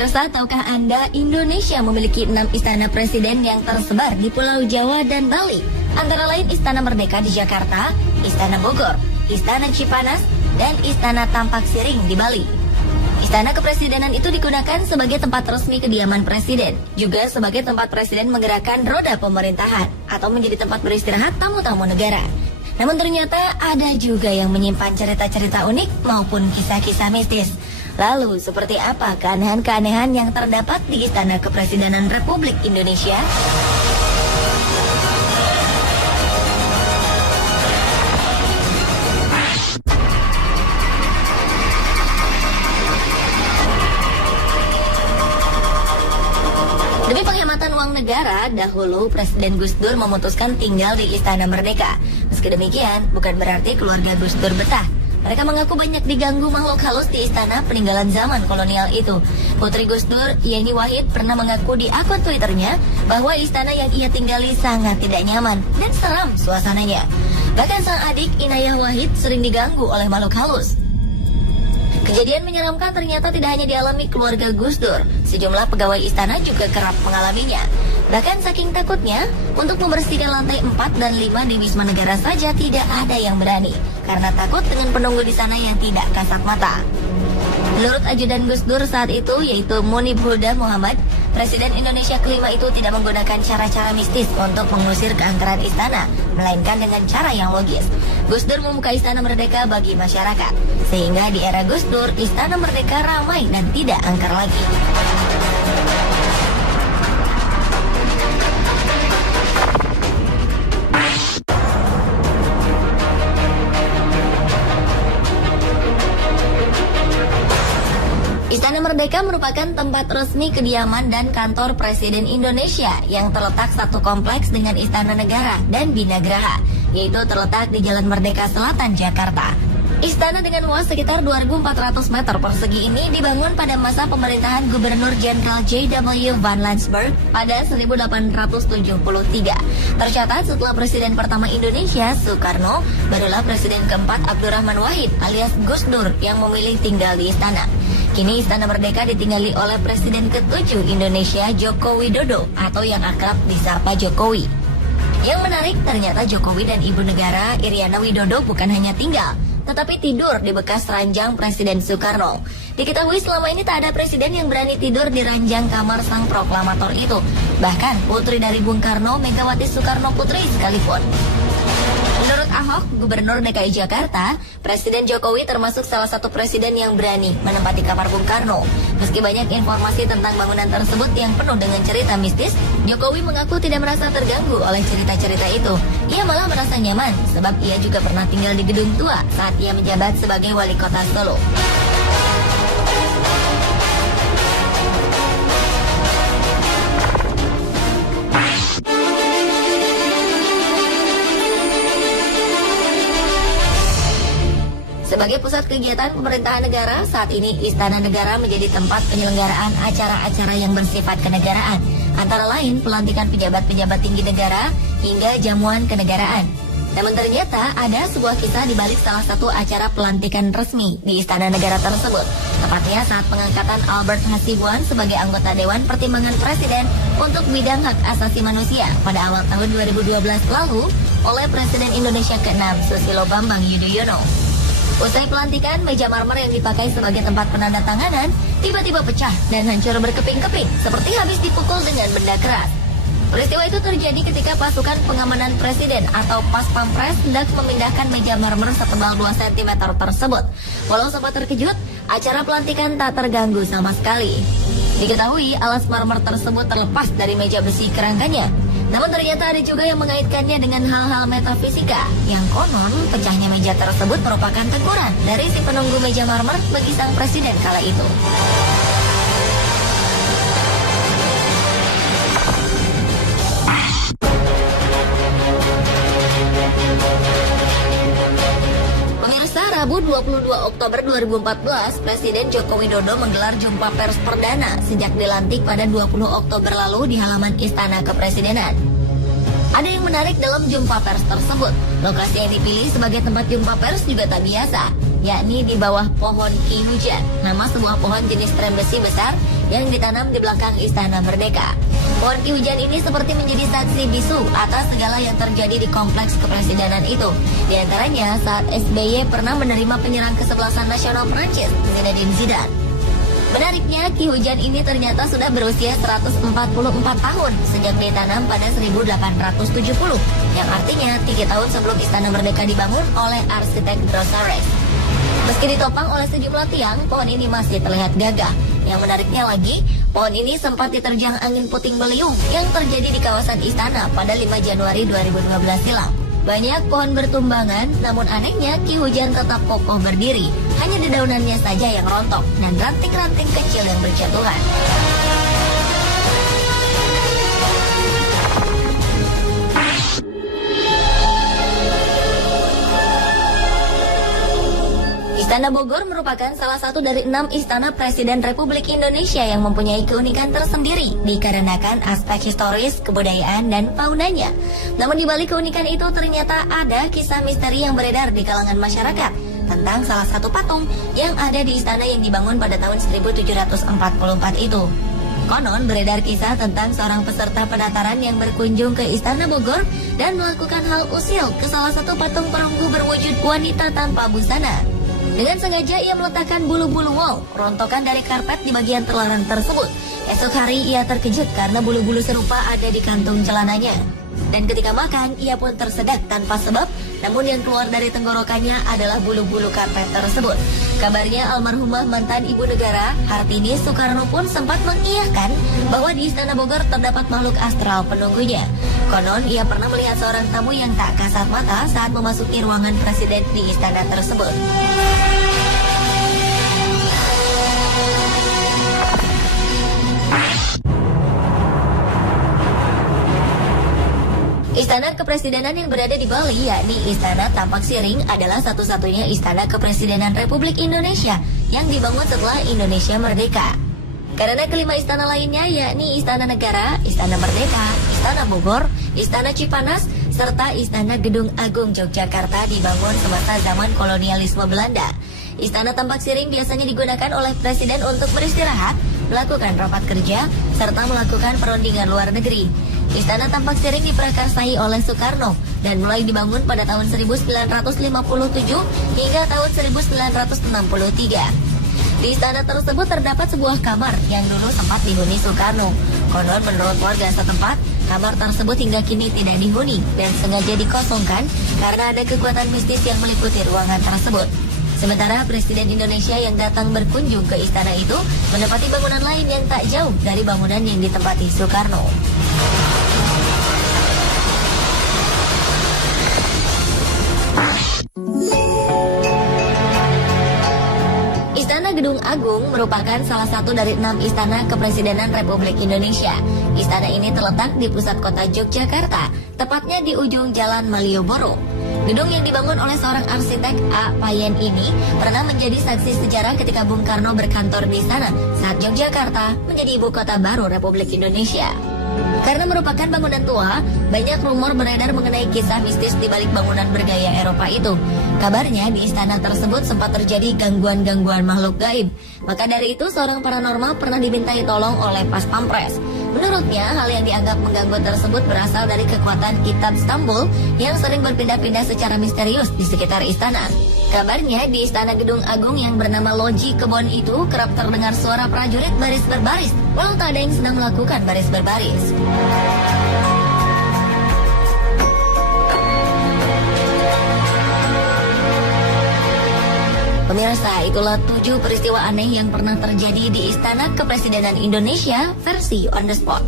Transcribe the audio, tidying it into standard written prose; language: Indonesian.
Pemirsa, tahukah Anda Indonesia memiliki 6 istana presiden yang tersebar di Pulau Jawa dan Bali? Antara lain Istana Merdeka di Jakarta, Istana Bogor, Istana Cipanas, dan Istana Tampak Siring di Bali. Istana kepresidenan itu digunakan sebagai tempat resmi kediaman presiden, juga sebagai tempat presiden menggerakkan roda pemerintahan, atau menjadi tempat beristirahat tamu-tamu negara. Namun ternyata ada juga yang menyimpan cerita-cerita unik maupun kisah-kisah mistis. Lalu, seperti apa keanehan-keanehan yang terdapat di Istana Kepresidenan Republik Indonesia? Demi penghematan uang negara, dahulu Presiden Gus Dur memutuskan tinggal di Istana Merdeka. Meski demikian, bukan berarti keluarga Gus Dur betah. Mereka mengaku banyak diganggu makhluk halus di istana peninggalan zaman kolonial itu. Putri Gus Dur, Yeni Wahid, pernah mengaku di akun Twitternya bahwa istana yang ia tinggali sangat tidak nyaman dan seram suasananya. Bahkan sang adik Inayah Wahid sering diganggu oleh makhluk halus. Kejadian menyeramkan ternyata tidak hanya dialami keluarga Gus Dur, sejumlah pegawai istana juga kerap mengalaminya. Bahkan saking takutnya, untuk membersihkan lantai 4 dan 5 di Wisma Negara saja tidak ada yang berani, karena takut dengan penunggu di sana yang tidak kasat mata. Menurut ajudan Gus Dur saat itu, yaitu Munib Huda Muhammad, Presiden Indonesia kelima itu tidak menggunakan cara-cara mistis untuk mengusir keangkeran istana, melainkan dengan cara yang logis. Gus Dur membuka Istana Merdeka bagi masyarakat, sehingga di era Gus Dur, Istana Merdeka ramai dan tidak angker lagi. Istana Merdeka merupakan tempat resmi kediaman dan kantor Presiden Indonesia yang terletak satu kompleks dengan Istana Negara dan Binagraha, yaitu terletak di Jalan Merdeka Selatan, Jakarta. Istana dengan luas sekitar 2.400 meter persegi ini dibangun pada masa pemerintahan Gubernur Jenderal J.W. Van Lansberg pada 1873. Tercatat setelah Presiden pertama Indonesia, Soekarno, barulah Presiden keempat Abdurrahman Wahid alias Gus Dur yang memilih tinggal di istana. Kini Istana Merdeka ditinggali oleh Presiden ke-7 Indonesia, Joko Widodo, atau yang akrab disapa Jokowi. Yang menarik, ternyata Jokowi dan Ibu Negara Iriana Widodo bukan hanya tinggal, tetapi tidur di bekas ranjang Presiden Soekarno. Diketahui selama ini tak ada presiden yang berani tidur di ranjang kamar sang proklamator itu. Bahkan putri dari Bung Karno, Megawati Soekarno Putri sekalipun. Menurut Ahok, Gubernur DKI Jakarta, Presiden Jokowi termasuk salah satu presiden yang berani menempati kamar Bung Karno. Meski banyak informasi tentang bangunan tersebut yang penuh dengan cerita mistis, Jokowi mengaku tidak merasa terganggu oleh cerita-cerita itu. Ia malah merasa nyaman, sebab ia juga pernah tinggal di gedung tua saat ia menjabat sebagai wali kota Solo. Sebagai pusat kegiatan pemerintahan negara, saat ini Istana Negara menjadi tempat penyelenggaraan acara-acara yang bersifat kenegaraan, antara lain pelantikan pejabat-pejabat tinggi negara hingga jamuan kenegaraan. Namun ternyata ada sebuah kisah di balik salah satu acara pelantikan resmi di Istana Negara tersebut, tepatnya saat pengangkatan Albert Hasibuan sebagai anggota Dewan Pertimbangan Presiden untuk bidang hak asasi manusia pada awal tahun 2012 lalu oleh Presiden Indonesia ke-6 Susilo Bambang Yudhoyono. Usai pelantikan, meja marmer yang dipakai sebagai tempat penandatanganan tiba-tiba pecah dan hancur berkeping-keping seperti habis dipukul dengan benda keras. Peristiwa itu terjadi ketika pasukan pengamanan presiden atau Pas Pampres hendak memindahkan meja marmer setebal 2 cm tersebut. Walau sempat terkejut, acara pelantikan tak terganggu sama sekali. Diketahui alas marmer tersebut terlepas dari meja besi kerangkanya. Namun ternyata ada juga yang mengaitkannya dengan hal-hal metafisika, yang konon pecahnya meja tersebut merupakan teguran dari si penunggu meja marmer bagi sang presiden kala itu. Pemirsa, Rabu 22 Oktober 2014, Presiden Joko Widodo menggelar jumpa pers perdana sejak dilantik pada 20 Oktober lalu di halaman Istana Kepresidenan. Ada yang menarik dalam jumpa pers tersebut. Lokasi yang dipilih sebagai tempat jumpa pers juga tak biasa. yakni di bawah pohon Ki Hujan, nama sebuah pohon jenis trem besi besar yang ditanam di belakang Istana Merdeka. Pohon Ki Hujan ini seperti menjadi saksi bisu atas segala yang terjadi di kompleks kepresidenan itu. Di antaranya saat SBY pernah menerima penyerang kesebelasan nasional Prancis, Zinedine Zidane. Menariknya, Ki Hujan ini ternyata sudah berusia 144 tahun sejak ditanam pada 1870, yang artinya 3 tahun sebelum Istana Merdeka dibangun oleh arsitek Grossares. Meski ditopang oleh sejumlah tiang, pohon ini masih terlihat gagah. Yang menariknya lagi, pohon ini sempat diterjang angin puting beliung yang terjadi di kawasan istana pada 5 Januari 2012 silam. Banyak pohon bertumbangan, namun anehnya Ki Hujan tetap kokoh berdiri. Hanya dedaunannya saja yang rontok dan ranting-ranting kecil yang berjatuhan. Istana Bogor merupakan salah satu dari 6 istana Presiden Republik Indonesia yang mempunyai keunikan tersendiri dikarenakan aspek historis, kebudayaan, dan faunanya. Namun di balik keunikan itu ternyata ada kisah misteri yang beredar di kalangan masyarakat tentang salah satu patung yang ada di istana yang dibangun pada tahun 1744 itu. Konon beredar kisah tentang seorang peserta pendaftaran yang berkunjung ke Istana Bogor dan melakukan hal usil ke salah satu patung perunggu berwujud wanita tanpa busana. Dengan sengaja ia meletakkan bulu-bulu wol, rontokan dari karpet di bagian terlarang tersebut. Esok hari ia terkejut karena bulu-bulu serupa ada di kantung celananya. Dan ketika makan, ia pun tersedak tanpa sebab, namun yang keluar dari tenggorokannya adalah bulu-bulu karpet tersebut. Kabarnya almarhumah mantan ibu negara, Hartini Soekarno pun sempat mengiyahkan bahwa di Istana Bogor terdapat makhluk astral penunggunya. Konon, ia pernah melihat seorang tamu yang tak kasat mata saat memasuki ruangan presiden di istana tersebut. Istana Kepresidenan yang berada di Bali, yakni Istana Tampak Siring, adalah satu-satunya istana kepresidenan Republik Indonesia yang dibangun setelah Indonesia merdeka. Karena kelima istana lainnya, yakni Istana Negara, Istana Merdeka, Istana Bogor, Istana Cipanas, serta Istana Gedung Agung Yogyakarta dibangun semasa zaman kolonialisme Belanda. Istana Tampak Siring biasanya digunakan oleh presiden untuk beristirahat, melakukan rapat kerja, serta melakukan perundingan luar negeri. Istana Tampak Siring diprakarsai oleh Soekarno dan mulai dibangun pada tahun 1957 hingga tahun 1963. Di istana tersebut terdapat sebuah kamar yang dulu sempat dihuni Soekarno. Konon menurut warga setempat, kamar tersebut hingga kini tidak dihuni dan sengaja dikosongkan karena ada kekuatan mistis yang meliputi ruangan tersebut. Sementara Presiden Indonesia yang datang berkunjung ke istana itu menempati bangunan lain yang tak jauh dari bangunan yang ditempati Soekarno. Istana Gedung Agung merupakan salah satu dari 6 istana kepresidenan Republik Indonesia. Istana ini terletak di pusat kota Yogyakarta, tepatnya di ujung Jalan Malioboro. Gedung yang dibangun oleh seorang arsitek A. Payen ini pernah menjadi saksi sejarah ketika Bung Karno berkantor di sana saat Yogyakarta menjadi ibu kota baru Republik Indonesia. Karena merupakan bangunan tua, banyak rumor beredar mengenai kisah mistis di balik bangunan bergaya Eropa itu. Kabarnya di istana tersebut sempat terjadi gangguan-gangguan makhluk gaib. Maka dari itu seorang paranormal pernah dimintai tolong oleh Pas Pampres. Menurutnya, hal yang dianggap mengganggu tersebut berasal dari kekuatan kitab Stambul yang sering berpindah-pindah secara misterius di sekitar istana. Kabarnya di Istana Gedung Agung yang bernama Loji Kebon itu kerap terdengar suara prajurit baris berbaris, walau tak ada yang sedang melakukan baris berbaris. Pemirsa, itulah 7 peristiwa aneh yang pernah terjadi di Istana Kepresidenan Indonesia versi On The Spot.